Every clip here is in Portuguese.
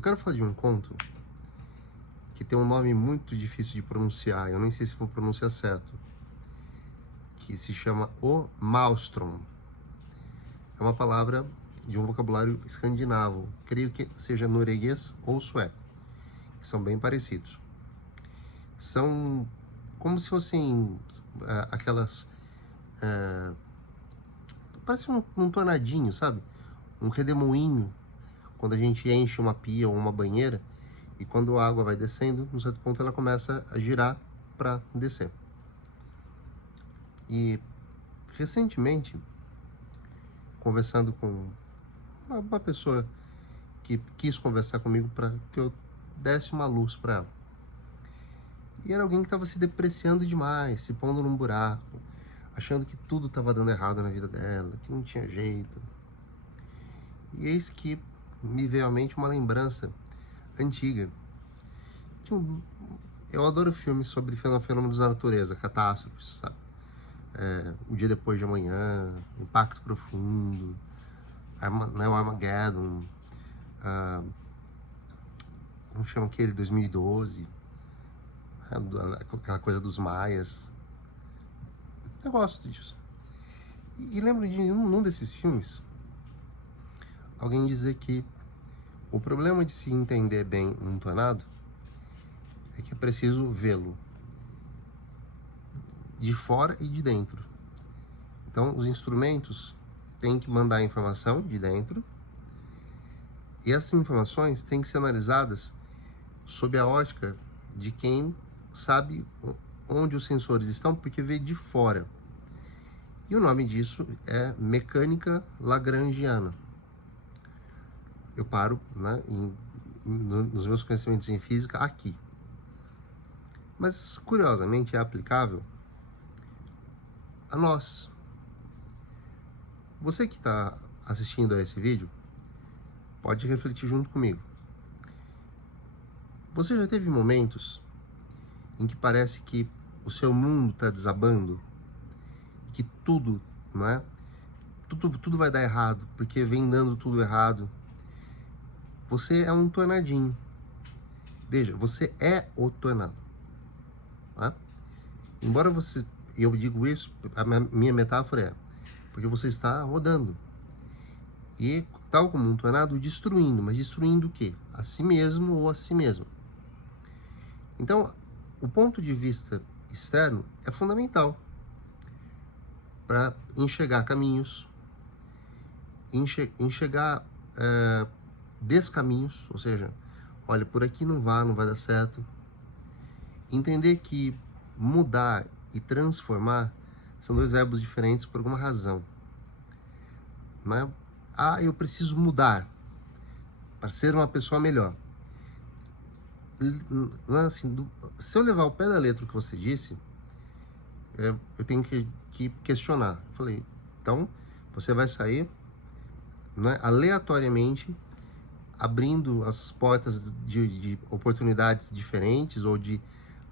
Eu quero falar de um conto que tem um nome muito difícil de pronunciar, eu nem sei se vou pronunciar certo, que se chama O Maelstrom. É uma palavra de um vocabulário escandinavo, creio que seja norueguês ou sueco, que são bem parecidos. São como se fossem aquelas... parece um tornadinho, sabe? Um redemoinho, quando a gente enche uma pia ou uma banheira, e quando a água vai descendo, num certo ponto ela começa a girar para descer. E recentemente, conversando com uma pessoa que quis conversar comigo para que eu desse uma luz para ela. E era alguém que estava se depreciando demais, se pondo num buraco, achando que tudo estava dando errado na vida dela, que não tinha jeito. E eis que me veio à mente uma lembrança antiga. Eu adoro filmes sobre fenômenos da natureza, catástrofes, sabe? O Dia Depois de Amanhã, Impacto Profundo, o Armageddon, como chama aquele, 2012, aquela coisa dos maias. Eu gosto disso. E lembro de num desses filmes, alguém dizer que o problema de se entender bem um tornado é que é preciso vê-lo de fora e de dentro. Então, os instrumentos têm que mandar a informação de dentro, e essas informações têm que ser analisadas sob a ótica de quem sabe onde os sensores estão, porque vê de fora. E o nome disso é mecânica lagrangiana. Eu paro, né, nos meus conhecimentos em física aqui. Mas, curiosamente, é aplicável a nós. Você que está assistindo a esse vídeo, pode refletir junto comigo. Você já teve momentos em que parece que o seu mundo está desabando? Que tudo, não é? Tudo vai dar errado, porque vem dando tudo errado. Você é um tornadinho. Veja, você é o tornado. Tá? Embora você... eu digo isso, a minha metáfora é... porque você está rodando. E, tal como um tornado, destruindo. Mas destruindo o quê? A si mesmo ou a si mesma. Então, o ponto de vista externo é fundamental para enxergar caminhos, enxergar descaminhos, ou seja, olha, por aqui não vai dar certo. Entender que mudar e transformar são dois verbos diferentes por alguma razão. Mas, eu preciso mudar para ser uma pessoa melhor. Assim, se eu levar ao pé da letra o que você disse, eu tenho que questionar. Eu falei, então você vai sair, né, aleatoriamente, abrindo as portas de oportunidades diferentes ou de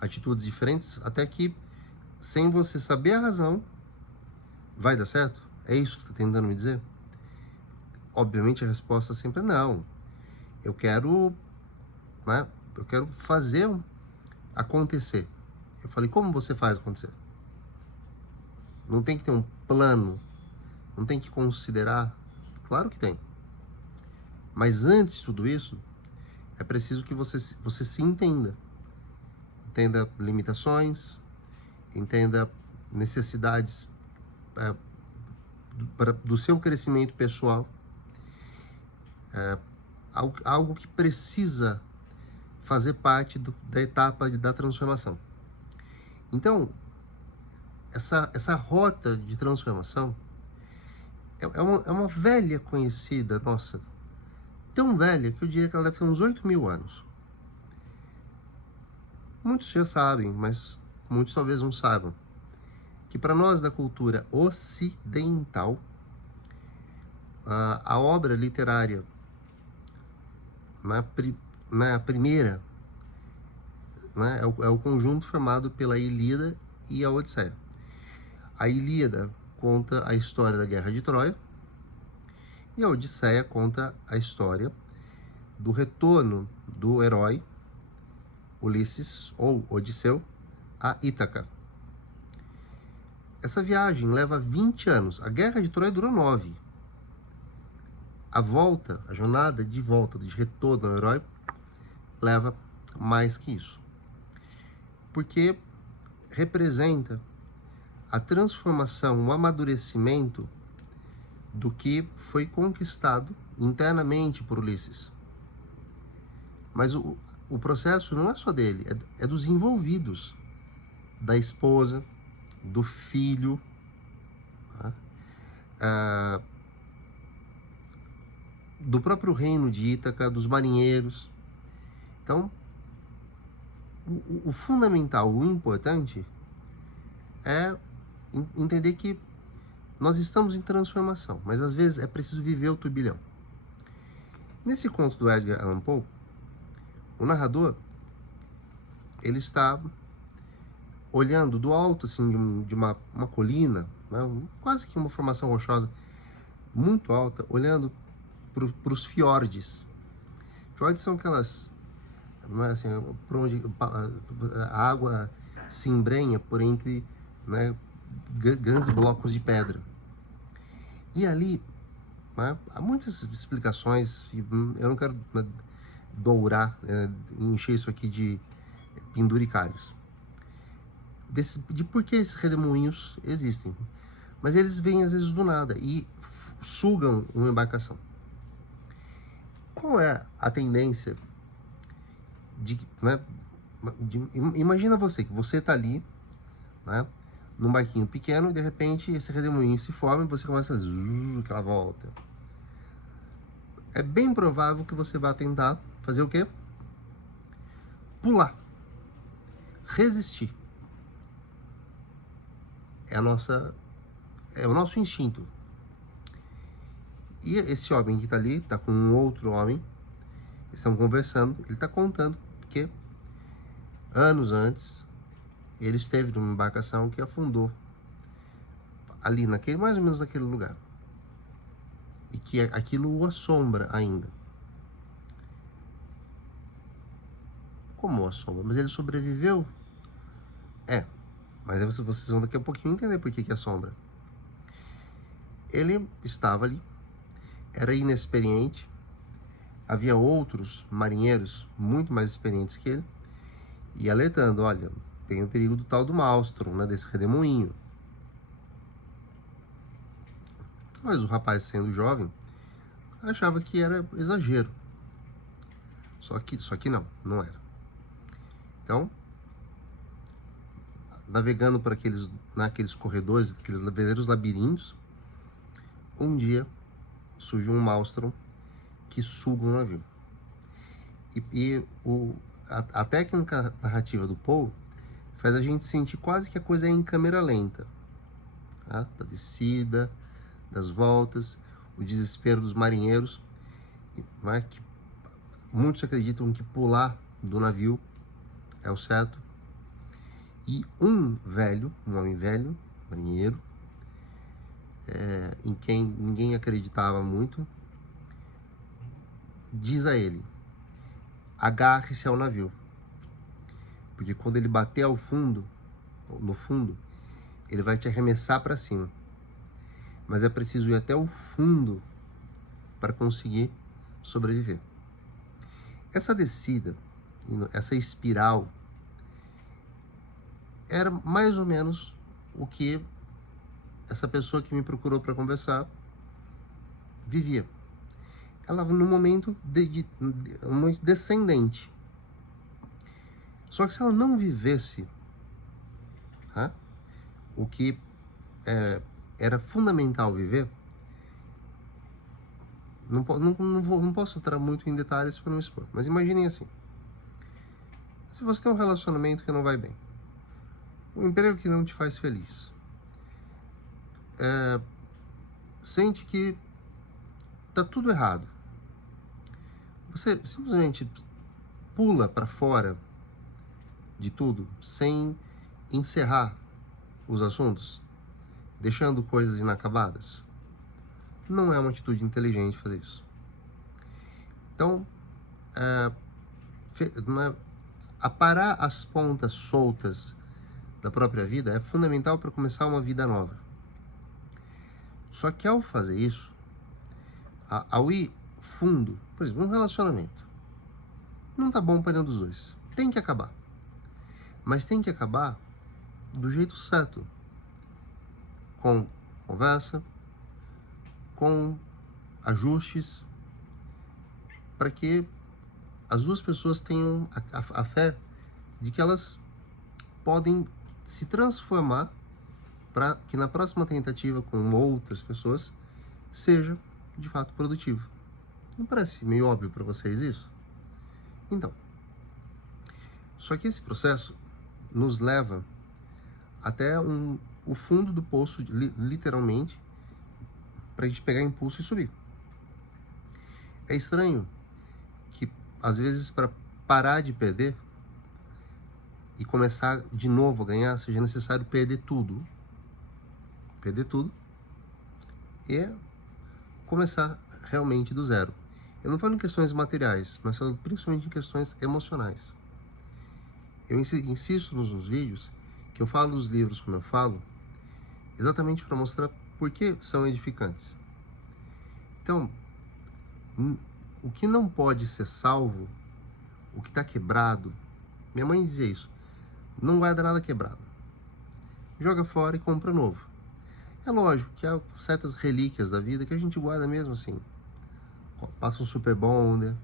atitudes diferentes, até que, sem você saber a razão, vai dar certo? É isso que você está tentando me dizer? Obviamente a resposta sempre é não. Eu quero, né, eu quero fazer acontecer. Eu falei, como você faz acontecer? Não tem que ter um plano? Não tem que considerar? Claro que tem. Mas antes de tudo isso, é preciso que você se entenda. Entenda limitações, entenda necessidades do seu crescimento pessoal. Algo que precisa fazer parte da etapa da transformação. Então, essa rota de transformação é uma velha conhecida, nossa, tão velha que eu diria que ela deve ter uns 8.000 anos. Muitos já sabem, mas muitos talvez não saibam, que para nós da cultura ocidental, a obra literária, na primeira, né, é o conjunto formado pela Ilíada e a Odisseia. A Ilíada conta a história da Guerra de Troia, e a Odisseia conta a história do retorno do herói Ulisses ou Odisseu a Ítaca. Essa viagem leva 20 anos. A Guerra de Troia durou 9. A volta, a jornada de volta, de retorno ao herói, leva mais que isso. Porque representa a transformação, o amadurecimento do que foi conquistado internamente por Ulisses. Mas o processo não é só dele, é dos envolvidos, da esposa, do filho, tá? Do próprio reino de Ítaca, dos marinheiros. Então, o fundamental, o importante é entender que nós estamos em transformação, mas às vezes é preciso viver o turbilhão. Nesse conto do Edgar Allan Poe, o narrador, ele está olhando do alto assim, de uma colina, né, quase que uma formação rochosa muito alta, olhando para os fiordes. Fiordes são aquelas, assim, por onde a água se embrenha por entre, né, grandes blocos de pedra. E ali, né, há muitas explicações, eu não quero dourar, encher isso aqui de penduricalhos, de por que esses redemoinhos existem. Mas eles vêm às vezes do nada e sugam uma embarcação. Qual é a tendência imagina você, que você está ali, né, num barquinho pequeno, e de repente esse redemoinho se forma e você começa a aquela volta. É bem provável que você vá tentar fazer o quê? Pular. Resistir. É o nosso instinto. E esse homem que está ali, está com um outro homem, eles estão conversando, ele está contando que anos antes ele esteve numa embarcação que afundou ali, mais ou menos naquele lugar, e que aquilo o assombra ainda. Como o assombra? Mas ele sobreviveu? Mas aí vocês vão daqui a pouquinho entender por que assombra. Ele estava ali, era inexperiente, havia outros marinheiros muito mais experientes que ele, e alertando: olha, tem o perigo do tal do Maelstrom, né, desse redemoinho. Mas o rapaz, sendo jovem, achava que era exagero. Só que não era. Então, navegando por naqueles corredores, aqueles verdadeiros labirintos, um dia surge um Maelstrom que suga um navio. A técnica narrativa do Poe faz a gente sentir quase que a coisa é em câmera lenta, tá? Da descida, das voltas, o desespero dos marinheiros, né? Que muitos acreditam que pular do navio é o certo. E um homem velho, marinheiro, em quem ninguém acreditava muito, diz a ele: agarre-se ao navio, porque quando ele bater no fundo, ele vai te arremessar para cima. Mas é preciso ir até o fundo para conseguir sobreviver. Essa descida, essa espiral, era mais ou menos o que essa pessoa que me procurou para conversar vivia. Ela no momento descendente. Só que se ela não vivesse, tá, o que era fundamental viver, não posso entrar muito em detalhes para não expor, mas imaginem assim: se você tem um relacionamento que não vai bem, um emprego que não te faz feliz, sente que tá tudo errado, você simplesmente pula para fora de tudo sem encerrar os assuntos, deixando coisas inacabadas. Não é uma atitude inteligente fazer isso. Então, aparar as pontas soltas da própria vida é fundamental para começar uma vida nova. Só que ao fazer isso, ao ir fundo, por exemplo, um relacionamento, não tá bom para nenhum dos dois. Tem que acabar. Mas tem que acabar do jeito certo. Com conversa, com ajustes, para que as duas pessoas tenham a fé de que elas podem se transformar para que na próxima tentativa com outras pessoas seja de fato produtivo. Não parece meio óbvio para vocês isso? Então, só que esse processo nos leva até o fundo do poço, literalmente, para a gente pegar impulso e subir. É estranho que, às vezes, para parar de perder e começar de novo a ganhar, seja necessário perder tudo. Perder tudo e começar realmente do zero. Eu não falo em questões materiais, mas falo principalmente em questões emocionais. Eu insisto nos vídeos que eu falo dos livros como eu falo, exatamente para mostrar por que são edificantes. Então, o que não pode ser salvo, o que está quebrado, minha mãe dizia isso, não guarda nada quebrado. Joga fora e compra novo. É lógico que há certas relíquias da vida que a gente guarda mesmo assim. Passa um super bonder.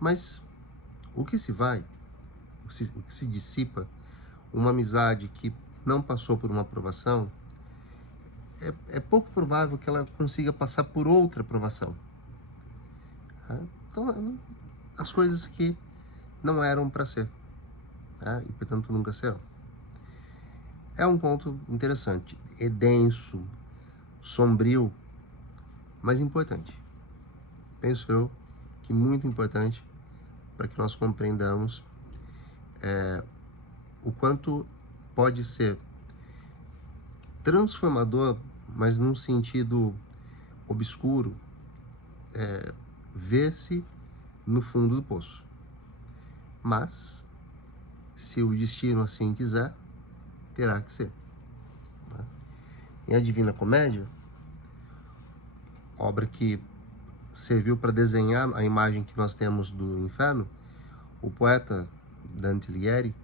Mas o que se vai, o que se dissipa, uma amizade que não passou por uma aprovação, é pouco provável que ela consiga passar por outra aprovação. Então, as coisas que não eram para ser, e portanto nunca serão. É um ponto interessante, é denso, sombrio, mas importante. Penso eu que muito importante para que nós compreendamos o quanto pode ser transformador, mas num sentido obscuro, ver-se no fundo do poço. Mas, se o destino assim quiser, terá que ser. Em A Divina Comédia, obra que serviu para desenhar a imagem que nós temos do inferno, o poeta Dante Alighieri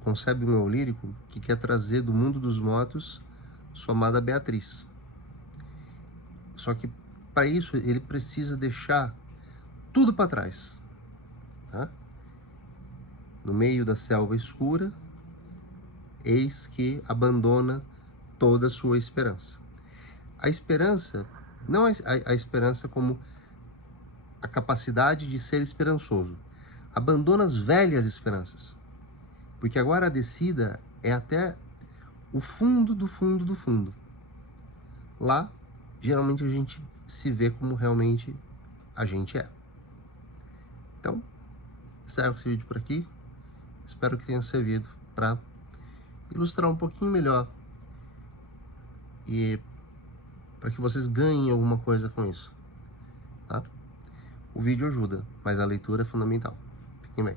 concebe um eu lírico que quer trazer do mundo dos mortos sua amada Beatriz. Só que para isso ele precisa deixar tudo para trás. No meio da selva escura, eis que abandona toda a sua esperança. A esperança não é a esperança como a capacidade de ser esperançoso. Abandona as velhas esperanças. Porque agora a descida é até o fundo do fundo do fundo. Lá, geralmente a gente se vê como realmente a gente é. Então, encerro esse vídeo por aqui. Espero que tenha servido para ilustrar um pouquinho melhor e para que vocês ganhem alguma coisa com isso. Tá? O vídeo ajuda, mas a leitura é fundamental. Fiquem bem.